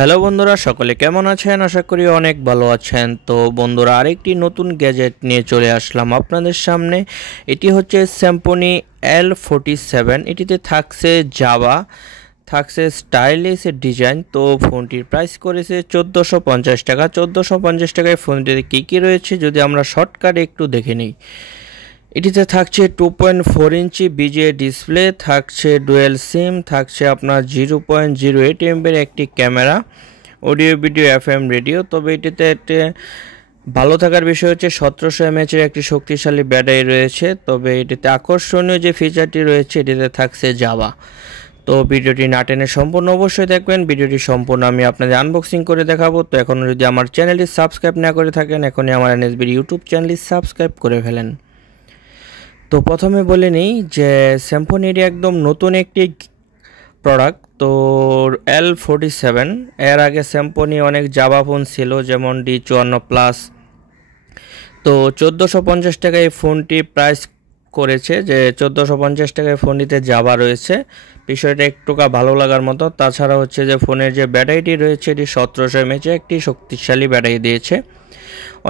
Hello বন্ধুরা, সকলে কেমন আছেন? আশা করি অনেক ভালো আছেন। তো বন্ধুরা, আরেকটি নতুন গ্যাজেট নিয়ে চলে আসলাম আপনাদের সামনে। এটি হচ্ছে Symphony L47। এটিতে থাকছে জাভা, থাকছে স্টাইলিশ ডিজাইন। তো ফোনটির প্রাইস করেছে 1450 টাকা। 1450 টাকায় ফোনটিতে কী কী রয়েছে যদি আমরা শর্টকাটে একটু দেখে নিই। এটিতে থাকছে 2.4 ইঞ্চি বিজিএ ডিসপ্লে, থাকছে ডুয়েল সিম, থাকছে আপনার 0.08 এমবির একটি camera, audio video FM radio. তবে এটিতে একটি ভালো থাকার বিষয় হচ্ছে 1700 mAh একটি শক্তিশালী ব্যাটারি রয়েছে। তবে এটিতে আকর্ষণীয় যে ফিচারটি রয়েছে, এটিতে থাকছে জাভা। তো ভিডিওটি না টেনে সম্পূর্ণ অবশ্যই দেখবেন। ভিডিওটি সম্পূর্ণ আমি আপনাদের আনবক্সিং করে দেখাবো। তো এখনও যদি আমার চ্যানেলটি সাবস্ক্রাইব না করে থাকেন, এখনই আমার এনএসবির ইউটিউব চ্যানেলটি সাবস্ক্রাইব করে ফেলেন। তো প্রথমে বলে নিই যে Symphonyর একদম নতুন একটি প্রোডাক্ট। তো L47, এর আগে Symphony অনেক জাভা ফোন ছিল, যেমন D54+। তো 1450 টাকায় এই ফোনটি প্রাইস করেছে, যে 1450 টাকায় ফোনটিতে জাভা রয়েছে। বিষয়টা একটুকা ভালো লাগার মতো। তাছাড়া হচ্ছে যে ফোনের যে ব্যাটারিটি রয়েছে, এটি 1700 mAh একটি শক্তিশালী ব্যাটারি দিয়েছে।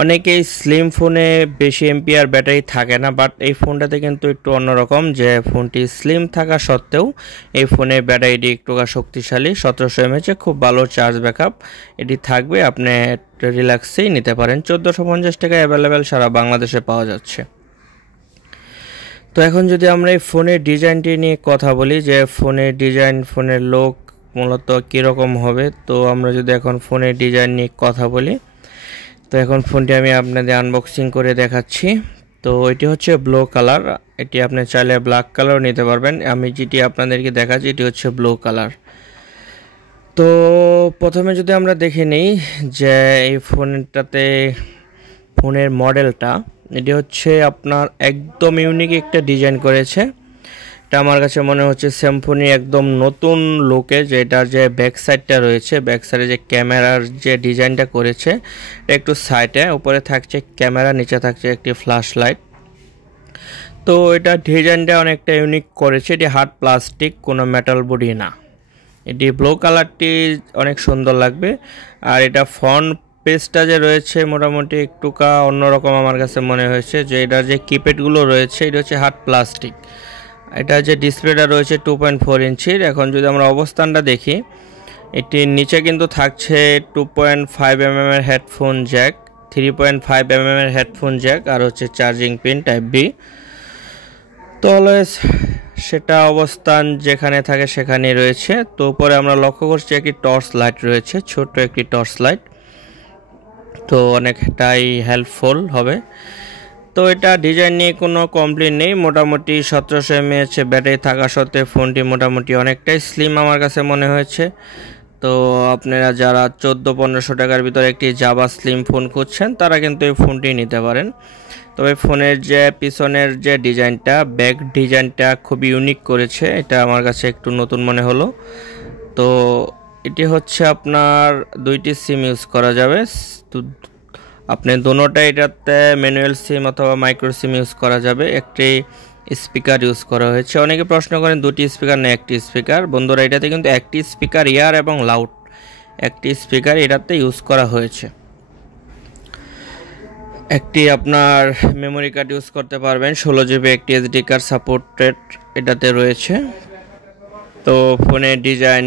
অনেকেই স্লিম ফোনে বেশি এমপিআর ব্যাটারি থাকে না, বাট এই ফোনটাতে কিন্তু একটু অন্যরকম, যে ফোনটি স্লিম থাকা সত্ত্বেও এই ফোনে ব্যাটারিটি একটু শক্তিশালী। 1700 mAh খুব ভালো চার্জ ব্যাকআপ এটি থাকবে, আপনি রিল্যাক্সেই নিতে পারেন। 1450 টাকায় অ্যাভেলেবেল সারা বাংলাদেশে পাওয়া যাচ্ছে। তো এখন যদি আমরা এই ফোনের ডিজাইনটি নিয়ে কথা বলি, যে ফোনের ডিজাইন, ফোনের লুক মূলত কীরকম হবে, তো আমরা যদি এখন ফোনের ডিজাইন নিয়ে কথা বলি, তো এখন ফোনটি আমি আপনাদের আনবক্সিং করে দেখাচ্ছি। তো এটি হচ্ছে ব্লু কালার, এটি আপনি চাইলে ব্ল্যাক কালারও নিতে পারবেন। আমি যেটি আপনাদেরকে দেখাচ্ছি এটি হচ্ছে ব্লু কালার। তো প্রথমে যদি আমরা দেখে নিই যে এই ফোনটাতে ফোনের মডেলটা, এটি হচ্ছে আপনার একদম ইউনিক একটা ডিজাইন করেছে। এটা আমার কাছে মনে হচ্ছে Symphony একদম নতুন লুকে, যেটার যে ব্যাক সাইডটা রয়েছে, ব্যাক সাইডে যে ক্যামেরার যে ডিজাইনটা করেছে, এটা একটু সাইডে, উপরে থাকছে ক্যামেরা, নিচে থাকছে একটি ফ্ল্যাশ লাইট। তো এটা ডিজাইনটা অনেকটা ইউনিক করেছে। এটি হার্ড প্লাস্টিক, কোনো মেটাল বডি না। এটি ব্লু কালারটি অনেক সুন্দর লাগবে। আর এটা ফ্রন্ট পেজটা যে রয়েছে মোটামুটি একটুকা অন্যরকম আমার কাছে মনে হয়েছে, যে এটার যে কিপ্যাডগুলো রয়েছে এটা হচ্ছে হার্ড প্লাস্টিক। এটা যে ডিসপ্লেটা রয়েছে 2.4 ইঞ্চির। এখন যদি আমরা অবস্থানটা দেখি, এটির নিচে কিন্তু থাকছে 2.5 mm এর হেডফোন জ্যাক, 3.5 mm এর হেডফোন জ্যাক, আর হচ্ছে চার্জিং পিন টাইপ বি। তো অলওয়েজ সেটা অবস্থান যেখানে থাকে সেখানেই রয়েছে। তো উপরে আমরা লক্ষ্য করছি একটি টর্চ লাইট রয়েছে, ছোট্ট একটি টর্চ লাইট। তো অনেকটাই হেল্পফুল হবে। তো এটা ডিজাইন নিয়ে কোনো কমপ্লেন নেই। মোটামুটি 1700 mAh ব্যাটারি থাকা সত্ত্বেও ফোনটি মোটামুটি অনেকটাই স্লিম আমার কাছে মনে হয়েছে। তো আপনারা যারা 1400-1500 টাকার ভিতরে একটি জাভা স্লিম ফোন খুঁজছেন, তারা কিন্তু এই ফোনটি নিতে পারেন। তবে ফোনের যে পিছনের যে ডিজাইনটা, ব্যাক ডিজাইনটা খুবই ইউনিক করেছে, এটা আমার কাছে একটু নতুন মনে হলো। তো এটি হচ্ছে আপনার 2টি সিম ইউজ করা যাবে। আপনি দোনোটা এটাতে ম্যানুয়াল সিম অথবা মাইক্রো সিম ইউজ করা যাবে। একটি স্পিকার ইউজ করা হয়েছে। অনেকে প্রশ্ন করেন 2টি স্পিকার না একটি স্পিকার। বন্ধুরা, এটাতে কিন্তু একটি স্পিকার ইয়ার এবং লাউড, একটি স্পিকার এটাতে ইউজ করা হয়েছে। একটি আপনার মেমোরি কার্ড ইউজ করতে পারবেন, 16 GB একটি SD কার্ড সাপোর্টেড এটাতে রয়েছে। তো ফোনের ডিজাইন,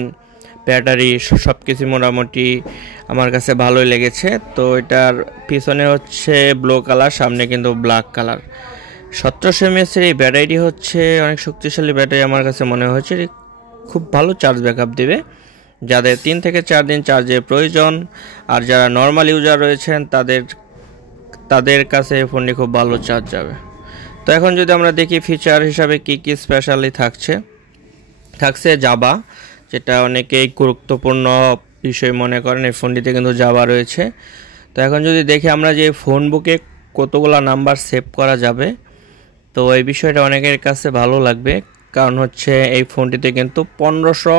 ব্যাটারি সব কিছু মোটামুটি আমার কাছে ভালোই লেগেছে। তো এটার পিছনে হচ্ছে ব্লু কালার, সামনে কিন্তু ব্ল্যাক কালার। 1700 mAh এই ব্যাটারিটি হচ্ছে অনেক শক্তিশালী ব্যাটারি আমার কাছে মনে হয়েছে। খুব ভালো চার্জ ব্যাকআপ দেবে যাদের 3 থেকে 4 দিন চার্জের প্রয়োজন, আর যারা নর্মাল ইউজার রয়েছেন তাদের কাছে এই ফোনটি খুব ভালো চার্জ যাবে। তো এখন যদি আমরা দেখি ফিচার হিসাবে কি কি স্পেশালি থাকছে জাভা, যেটা অনেকেই গুরুত্বপূর্ণ বিষয় মনে করেন। এই ফোনটিতে কিন্তু জাভা রয়েছে। তো এখন যদি দেখি আমরা যে ফোন বুকে কতগুলো নাম্বার সেভ করা যাবে, তো এই বিষয়টা অনেকের কাছে ভালো লাগবে, কারণ হচ্ছে এই ফোনটিতে কিন্তু 1500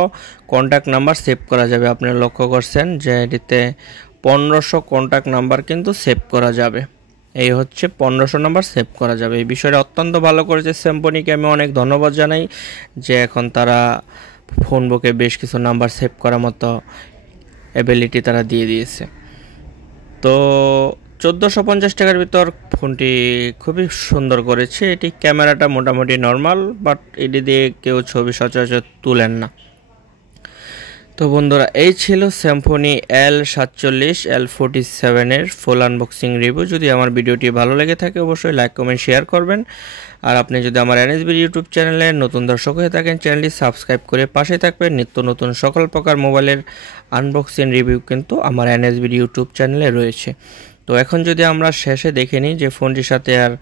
কন্ট্যাক্ট নাম্বার সেভ করা যাবে। আপনারা লক্ষ্য করছেন যে এটিতে 1500 কন্ট্যাক্ট নাম্বার কিন্তু সেভ করা যাবে। এই হচ্ছে 1500 নাম্বার সেভ করা যাবে। এই বিষয়টা অত্যন্ত ভালো করেছে Symphonyকে আমি অনেক ধন্যবাদ জানাই, যে এখন তারা ফোন বুকে বেশ কিছু নাম্বার সেভ করার মতো অ্যাবিলিটি তারা দিয়ে দিয়েছে। তো 1450 টাকার ভিতর ফোনটি খুবই সুন্দর করেছে। এটি ক্যামেরাটা মোটামুটি নর্মাল, বাট এটি দিয়ে কেউ ছবি সচরাচর তুলেন না। তো বন্ধুরা, এই ছিল Symphony L47 এর ফুল আনবক্সিং রিভিউ। যদি আমার ভিডিওটি ভালো লেগে থাকে অবশ্যই লাইক কমেন্ট শেয়ার করবেন। আর আপনি যদি আমার এনএসবি ইউটিউব চ্যানেলে নতুন দর্শক হয়ে থাকেন, চ্যানেলটি সাবস্ক্রাইব করে পাশে থাকবেন। নিত্য নতুন সকল প্রকার মোবাইলের আনবক্সিং রিভিউ কিন্তু আমার এনএসবি ইউটিউব চ্যানেলে রয়েছে। তো এখন যদি আমরা শেষে দেখে নিই যে ফোনটির সাথে আর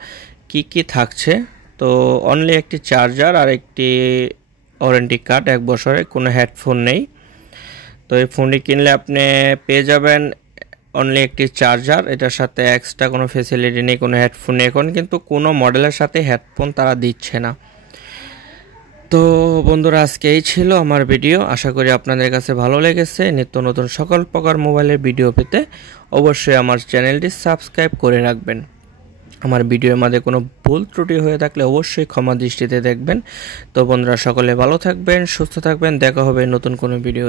কি থাকছে, তো অনলি একটি চার্জার আর একটি ওয়ারেন্টি কার্ড 1 বছরের, কোনো হেডফোন নেই। তো এই ফোনটি কিনলে আপনি পেয়ে যাবেন অনলি একটি চার্জার, এটার সাথে এক্সট্রা কোনো ফ্যাসিলিটি নেই, কোনো হেডফোন নেই। এখন কিন্তু কোনো মডেলের সাথে হেডফোন তারা দিচ্ছে না। তো বন্ধুরা, আজকে এই ছিল আমার ভিডিও। আশা করি আপনাদের কাছে ভালো লেগেছে। নিত্য নতুন সকল প্রকার মোবাইলের ভিডিও পেতে অবশ্যই আমার চ্যানেলটি সাবস্ক্রাইব করে রাখবেন। আমার ভিডিওর মধ্যে কোনো ভুল ত্রুটি হয়ে থাকলে অবশ্যই ক্ষমা দৃষ্টিতে দেখবেন। তো বন্ধুরা, সকলে ভালো থাকবেন, সুস্থ থাকবেন। দেখা হবে নতুন কোনো ভিডিও।